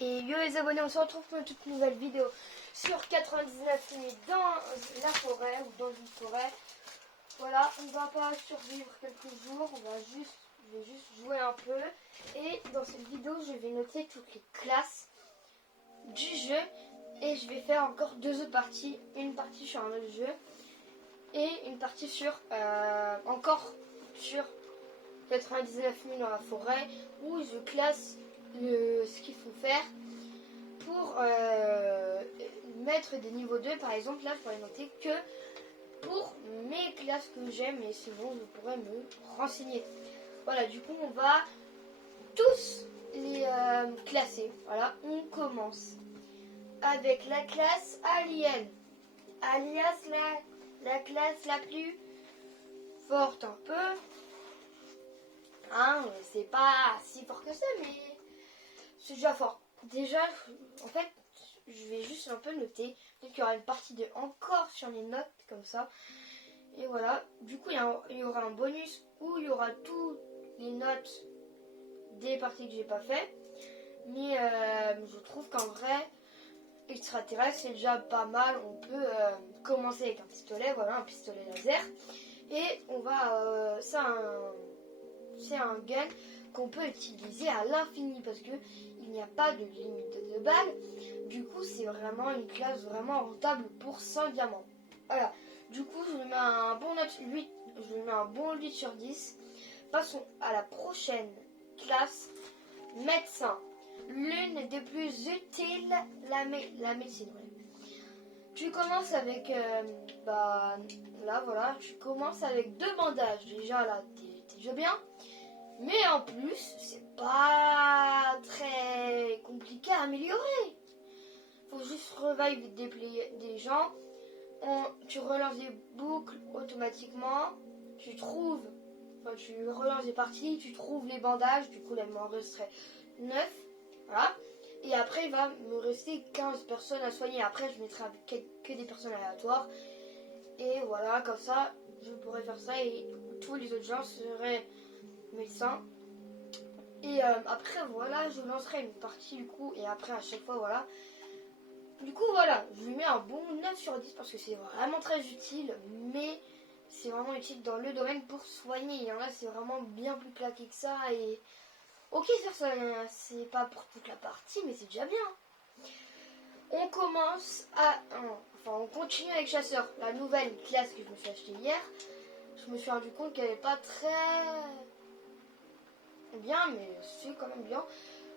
Et yo les abonnés, on se retrouve pour une toute nouvelle vidéo sur 99 nuits dans la forêt ou dans une forêt. Voilà, on va pas survivre quelques jours, je vais juste jouer un peu. Et dans cette vidéo, je vais noter toutes les classes du jeu. Et je vais faire encore deux autres parties. Une partie sur un autre jeu et une partie sur encore sur 99 nuits dans la forêt où je classe ce qu'il faut faire pour mettre des niveaux 2. Par exemple, là, je pourrais noter que pour mes classes que j'aime, et sinon, je pourrais me renseigner. Voilà, du coup, on va tous les classer. Voilà, on commence avec la classe Alien, alias la classe la plus forte un peu. Hein, c'est pas si fort que ça, mais c'est déjà fort. Déjà, en fait, je vais juste un peu noter. Peut-être qu'il y aura une partie de encore sur les notes, comme ça. Et voilà. Du coup, il y aura un bonus où il y aura toutes les notes des parties que j'ai pas fait. Mais je trouve qu'en vrai, extraterrestre, c'est déjà pas mal. On peut commencer avec un pistolet, voilà, un pistolet laser. Et on va... c'est un gun qu'on peut utiliser à l'infini parce que il n'y a pas de limite de balles. Du coup, c'est vraiment une classe vraiment rentable pour 100 diamants. Voilà. Du coup, je lui mets un bon note 8, je lui mets un bon 8 sur 10. Passons à la prochaine classe, médecin. L'une des plus utiles, la médecine. Ouais. Tu commences avec là voilà, tu commences avec 2 bandages. Déjà là, t'es déjà bien. Mais en plus, c'est pas très compliqué à améliorer. Faut juste revive des gens. Tu relances des boucles automatiquement. Tu relances des parties, tu trouves les bandages. Du coup, là, il m'en resterait 9. Voilà. Et après, il va me rester 15 personnes à soigner. Après, je mettrai que des personnes aléatoires. Et voilà, comme ça, je pourrais faire ça. Et tous les autres gens seraient médecins. Et après, voilà, je lancerai une partie du coup. Et après, à chaque fois, voilà. Du coup, voilà, je lui mets un bon 9 sur 10 parce que c'est vraiment très utile. Mais c'est vraiment utile dans le domaine pour soigner. Il y en a, c'est vraiment bien plus claqué que ça. Et ok, ça, c'est pas pour toute la partie, mais c'est déjà bien. On commence on continue avec chasseur. La nouvelle classe que je me suis achetée hier. Je me suis rendu compte qu'elle n'est pas très bien, mais c'est quand même bien.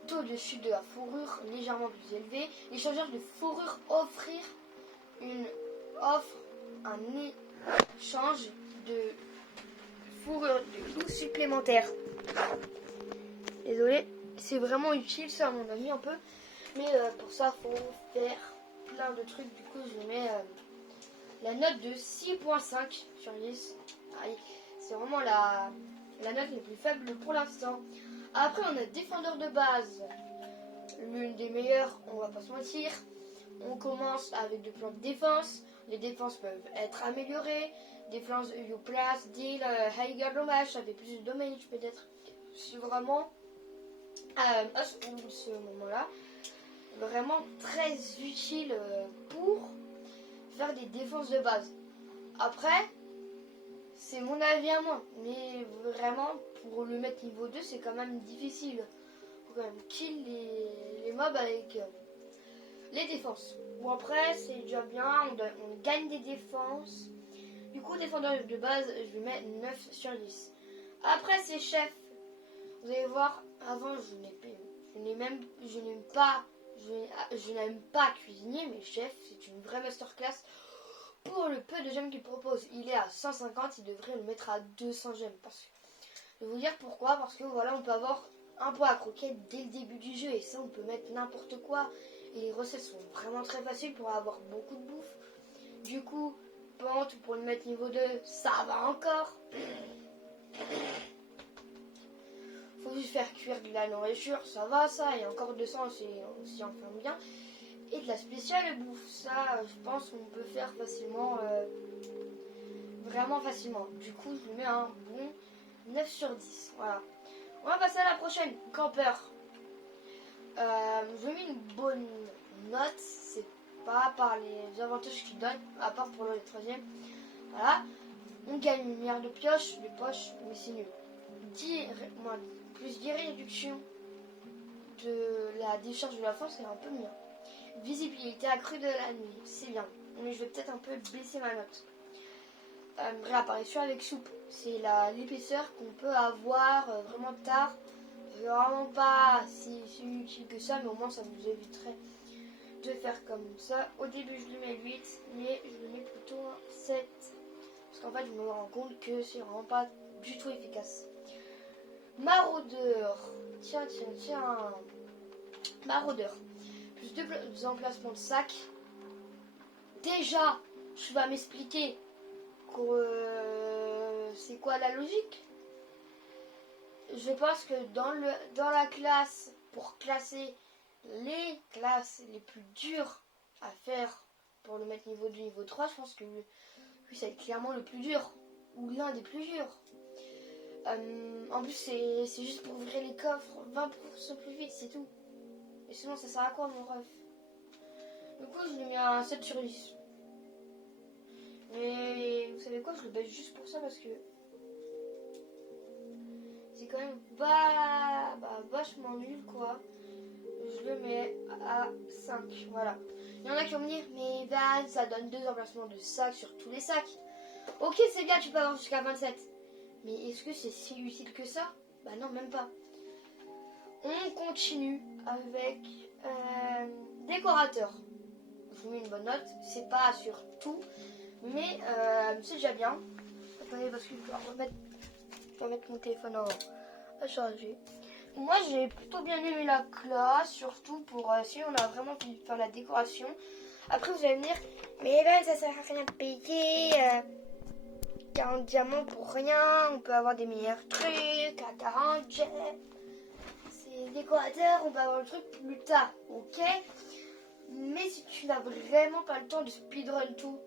Tout au-dessus de la fourrure légèrement plus élevé. Les changeurs de fourrure offrent un échange de fourrure de loup supplémentaire. Désolé, c'est vraiment utile ça à mon avis un peu. Mais pour ça, faut faire plein de trucs. Du coup, je mets la note de 6.5 sur 10. C'est vraiment la note la plus faible pour l'instant. Après, on a défendeur de base. L'une des meilleures, on va pas se mentir. On commence avec des plans de défense. Les défenses peuvent être améliorées. Défense you place, deal, higher damage, ça fait plus de damage peut-être. C'est vraiment à ce moment-là vraiment très utile pour faire des défenses de base. Après, c'est mon avis à moi, mais vraiment pour le mettre niveau 2, c'est quand même difficile. Faut quand même kill les mobs avec les défenses. Bon, après, c'est déjà bien, on gagne des défenses. Du coup, défendeur de base, je lui mets 9 sur 10. Après, c'est chef. Vous allez voir, avant, je n'aime pas cuisiner, mais chef, c'est une vraie masterclass. Pour le peu de gemmes qu'il propose, il est à 150, il devrait le mettre à 200 gemmes. Je vais vous dire pourquoi, parce que voilà, on peut avoir un pot à croquettes dès le début du jeu, et ça, on peut mettre n'importe quoi. Et les recettes sont vraiment très faciles pour avoir beaucoup de bouffe. Du coup, pour le mettre niveau 2, ça va encore. Faut juste faire cuire de la nourriture, ça va ça, et encore 200 si on ferme bien. Et de la spéciale bouffe, ça je pense qu'on peut faire facilement, vraiment facilement. Du coup je lui mets un bon 9 sur 10, voilà. On va passer à la prochaine, campeur. Je lui ai mis une bonne note. C'est pas par les avantages qu'il donne, à part pour le troisième. Voilà. On gagne une lumière de pioche, de poche, mais c'est nul. Plus 10 réductions de la décharge de la force, c'est un peu mieux. Visibilité accrue de la nuit, c'est bien. Mais je vais peut-être un peu baisser ma note. Réapparition avec soupe, c'est l'épaisseur qu'on peut avoir vraiment tard. C'est vraiment pas si utile que ça, mais au moins ça vous éviterait de faire comme ça. Au début, je lui mets 8, mais je lui mets plutôt un 7. Parce qu'en fait, je me rends compte que c'est vraiment pas du tout efficace. Maraudeur. Tiens. Maraudeur. Plus 2 emplacements de sac. Déjà, tu vas m'expliquer c'est quoi la logique. Je pense que dans la classe, pour classer les classes les plus dures à faire pour le mettre niveau 2, niveau 3, je pense que lui, c'est clairement le plus dur. Ou l'un des plus durs. En plus, c'est juste pour ouvrir les coffres 20% plus vite, c'est tout. Et sinon, ça sert à quoi, mon ref? Du coup, je lui ai mis un 7 sur 10. Mais vous savez quoi, je le baisse juste pour ça parce que c'est quand même vachement nul, quoi. Je le mets à 5, voilà. Il y en a qui vont me dire, mais Van, ça donne 2 emplacements de sacs sur tous les sacs. Ok, c'est bien, tu peux avoir jusqu'à 27. Mais est-ce que c'est si utile que ça? Bah non, même pas. On continue avec décorateur. Je vous mets une bonne note. C'est pas sur tout, mais c'est déjà bien. Attendez, parce que je vais mettre mon téléphone à charger. Moi, j'ai plutôt bien aimé la classe, surtout pour si on a vraiment envie de faire la décoration. Après, vous allez me dire, mais Evan, ça sert à rien de payer 40 diamants pour rien. On peut avoir des meilleurs trucs à 40 jets. C'est décorateur, on peut avoir le truc plus tard, ok? Mais si tu n'as vraiment pas le temps de speedrun tout,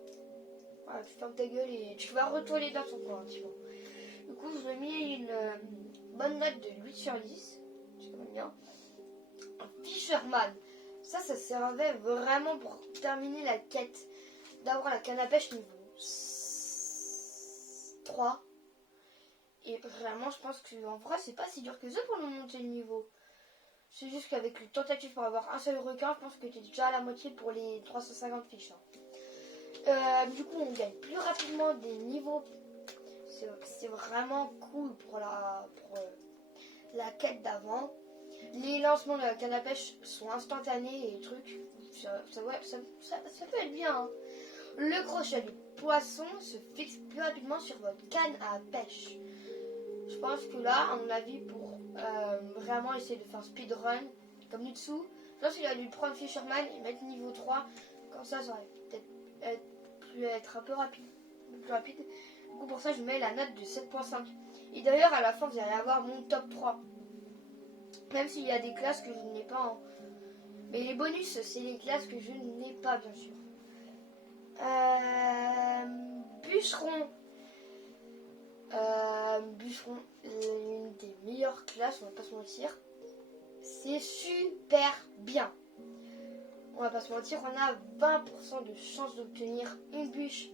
voilà, tu fermes ta gueule et tu vas retourner dans ton coin un petit peu. Du coup, je lui ai mis une bonne note de 8 sur 10. C'est quand même bien. Fisherman. Ça servait vraiment pour terminer la quête d'avoir la canne à pêche niveau 3. Et vraiment, je pense que en vrai, c'est pas si dur que ça pour nous monter le niveau. C'est juste qu'avec les tentatives pour avoir un seul requin, je pense que tu es déjà à la moitié pour les 350 fiches. Du coup, on gagne plus rapidement des niveaux. C'est vraiment cool pour la quête d'avant. Les lancements de la canne à pêche sont instantanés et les trucs. Ça peut être bien. Hein. Le crochet du poisson se fixe plus rapidement sur votre canne à pêche. Je pense que là, à mon avis, pour vraiment essayer de faire speedrun, comme Nutsu, je pense qu'il a dû prendre Fisherman et mettre niveau 3. Comme ça aurait peut-être pu être un peu plus rapide. Du coup, pour ça, je mets la note de 7.5. Et d'ailleurs, à la fin, vous allez avoir mon top 3. Même s'il y a des classes que je n'ai pas. Mais les bonus, c'est les classes que je n'ai pas, bien sûr. Bûcheron. Bûcheron, une des meilleures classes, on va pas se mentir. C'est super bien. On va pas se mentir, on a 20% de chance d'obtenir une bûche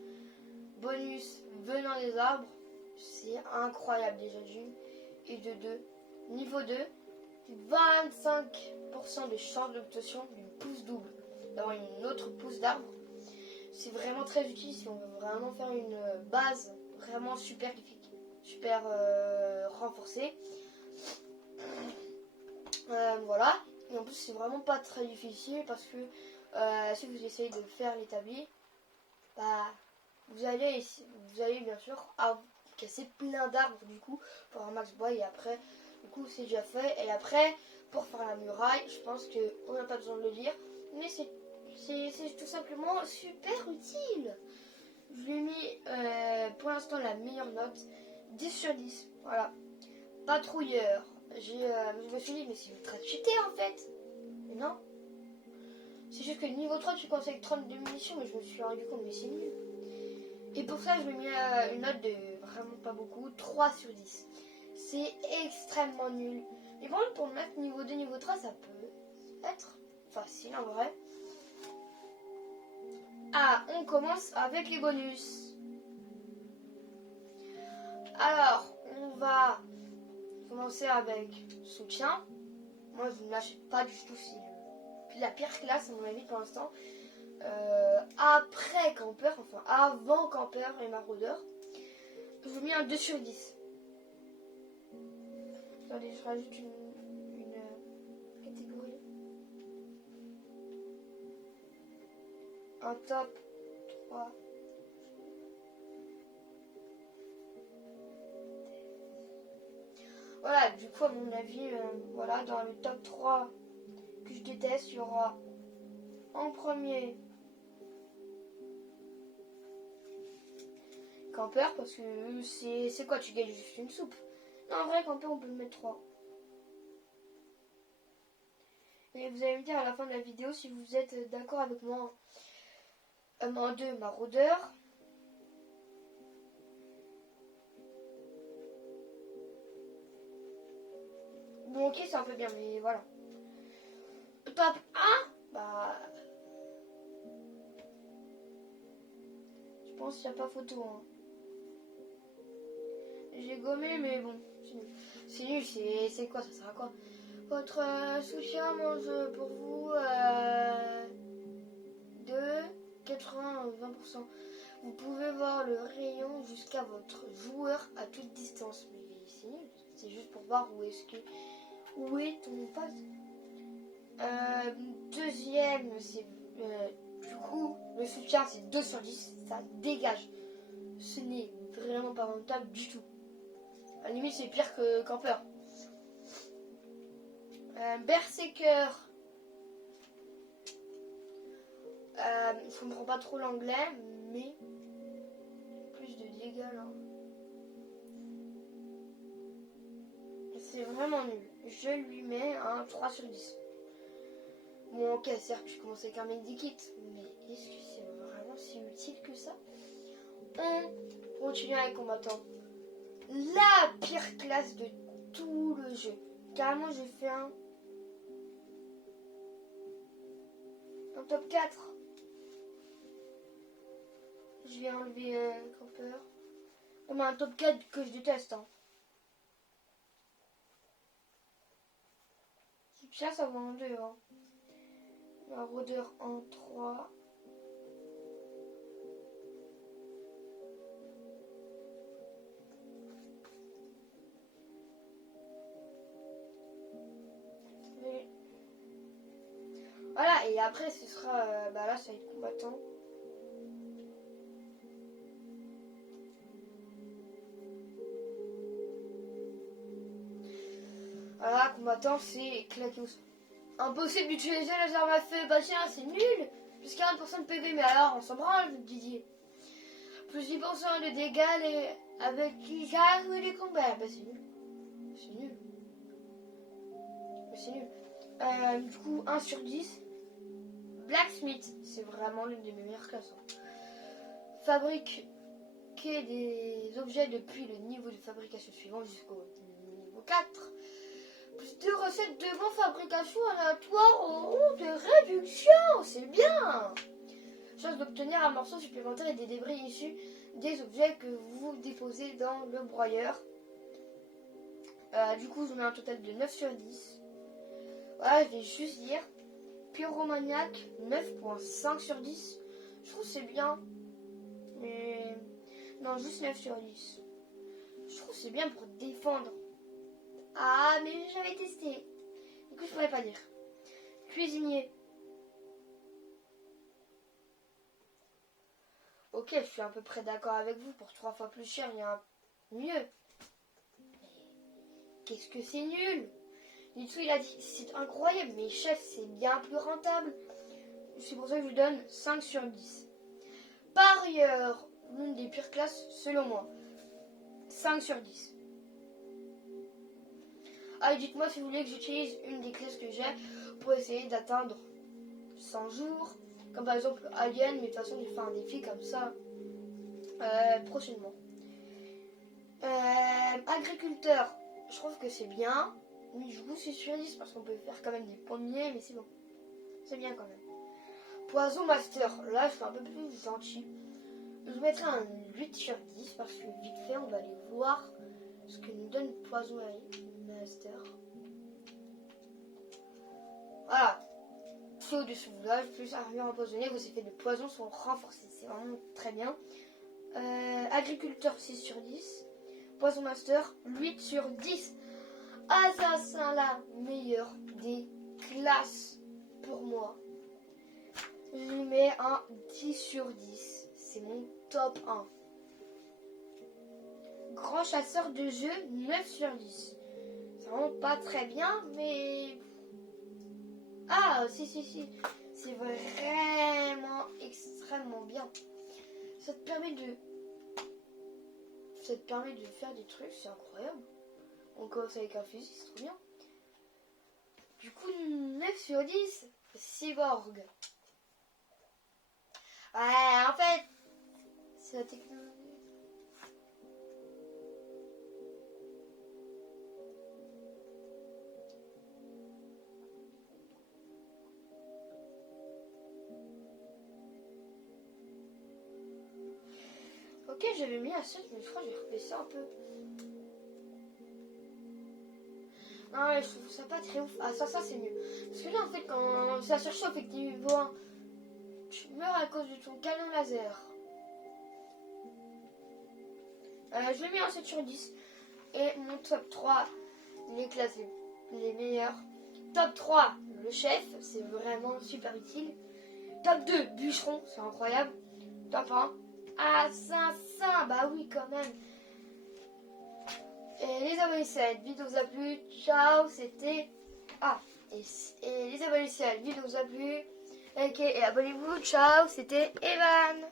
bonus venant des arbres. C'est incroyable déjà d'une. Et de 2. Niveau 2, 25% de chance d'obtention d'une pousse double. D'avoir une autre pousse d'arbre. C'est vraiment très utile si on veut vraiment faire une base vraiment super renforcée. Voilà. Et en plus, c'est vraiment pas très difficile parce que si vous essayez de faire l'établi, bah, vous allez bien sûr casser plein d'arbres du coup pour un max bois et après, du coup, c'est déjà fait. Et après, pour faire la muraille, je pense qu'on n'a pas besoin de le dire, mais c'est tout simplement super utile. Je lui ai mis pour l'instant la meilleure note, 10 sur 10. Voilà. Patrouilleur. Je me suis dit, mais c'est ultra cheaté en fait. Mais non. C'est juste que niveau 3, tu conseilles 32 munitions, mais je me suis rendu compte, mais c'est nul. Et pour ça, je lui ai mis une note de vraiment pas beaucoup, 3 sur 10. C'est extrêmement nul. Mais par contre, pour le mettre niveau 2, niveau 3, ça peut. être facile en vrai. Ah, on commence avec les bonus. Alors, on va commencer avec soutien. Moi, je ne l'achète pas du tout. C'est la pire classe, à mon avis, pour l'instant. Après campeur, enfin avant campeur et maraudeur, je vous mets un 2 sur 10. Attendez, je rajoute une catégorie. Un top 3. Voilà, du coup, à mon avis, voilà, dans le top 3 que je déteste, il y aura en premier campeur, parce que c'est quoi, tu gagnes juste une soupe. Non, en vrai, campeur, on peut le mettre 3. Et vous allez me dire à la fin de la vidéo si vous êtes d'accord avec moi. En 2, maraudeur. Bon, ok, c'est un peu bien, mais voilà. Top 1, bah... Je pense qu'il n'y a pas photo. Hein. J'ai gommé, mais bon, c'est nul. C'est quoi, ça sert à quoi? Votre soutien mange pour vous de 80-20%. Vous pouvez voir le rayon jusqu'à votre joueur à toute distance. Mais c'est nul. C'est juste pour voir où est ton poste. Deuxième, c'est du coup le soutien, c'est 2 sur 10. Ça dégage. Ce n'est vraiment pas rentable du tout. À la limite, c'est pire que campeur. Berserker. Je comprends pas trop l'anglais, mais plus de dégâts là. C'est vraiment nul. Je lui mets un 3 sur 10. Bon, ok, certes, je commence avec un medikit, mais est-ce que c'est vraiment si utile que ça? On continue avec combattant. La pire classe de tout le jeu. Carrément, j'ai fait un top 4. Je vais enlever campeur. On a un top 4 que je déteste. Hein. Ça va en 2. Hein. Maraudeur en 3. Voilà, et après ce sera, là ça va être combattant. Voilà, combattant c'est claqué au sol. Impossible d'utiliser les armes à feu, bah tiens c'est nul. Plus 40% de PV, mais alors on s'en branle Didier. Plus 10% de dégâts avec qui gagne les combats, bah c'est nul. C'est nul. C'est nul. Du coup 1 sur 10. Blacksmith, c'est vraiment l'une des meilleures classes. Hein. Fabriquer des objets depuis le niveau de fabrication suivant jusqu'au niveau 4. Plus de recettes de fabrication aléatoire auront de réduction. C'est bien. Chance d'obtenir un morceau supplémentaire et des débris issus des objets que vous déposez dans le broyeur. Du coup, je mets un total de 9 sur 10. Voilà, je vais juste dire. Pyromaniac, 9.5 sur 10. Je trouve que c'est bien. Mais... Non, juste 9 sur 10. Je trouve que c'est bien pour défendre. Ah, mais j'avais testé. Du coup, je pourrais pas dire. Cuisinier. Ok, je suis à peu près d'accord avec vous. Pour 3 fois plus cher, il y a un mieux. Mais qu'est-ce que c'est nul. Nitsu, il a dit, c'est incroyable, mais chef, c'est bien plus rentable. C'est pour ça que je lui donne 5 sur 10. Parieur, l'une des pires classes, selon moi. 5 sur 10. Allez, dites-moi si vous voulez que j'utilise une des classes que j'ai pour essayer d'atteindre 100 jours. Comme par exemple Alien, mais de toute façon, j'ai fait un défi comme ça prochainement. Agriculteur, je trouve que c'est bien. Oui, du coup, c'est sur 10 parce qu'on peut faire quand même des pommiers, mais c'est bon. C'est bien quand même. Poison Master, là, je suis un peu plus gentil. Je mettrai un 8 sur 10 parce que vite fait, on va aller voir ce que nous donne Poison Master. Voilà. Feu au-dessus du village, plus armure empoisonnée, vos effets de poison sont renforcés. C'est vraiment très bien. Agriculteur 6 sur 10. Poison Master 8 sur 10. Assassin la meilleure des classes pour moi. Je lui mets un 10 sur 10. C'est mon top 1. Grand chasseur de jeu 9 sur 10. C'est vraiment pas très bien, mais... Ah, si. C'est vraiment extrêmement bien. Ça te permet de faire des trucs, c'est incroyable. On commence avec un fusil, c'est trop bien. Du coup, 9 sur 10, Cyborg. Ouais, en fait, c'est la technologie. Ok, j'avais mis à 7, mais je crois que j'ai rebaissé un peu. Non, ouais, je trouve ça pas très ouf. Ah, ça c'est mieux. Parce que là, en fait, quand ça surchauffe et que tu es niveau 1, tu meurs à cause de ton canon laser. Je l'ai mis en 7 sur 10. Et mon top 3, les classes les meilleures. Top 3, le chef, c'est vraiment super utile. Top 2, bûcheron, c'est incroyable. Top 1, assassin, bah oui quand même. Et les abonnés, si la vidéo vous a plu, ciao, c'était... Ah, et les abonnés, si la vidéo vous a plu, likez et abonnez-vous, ciao, c'était Evan.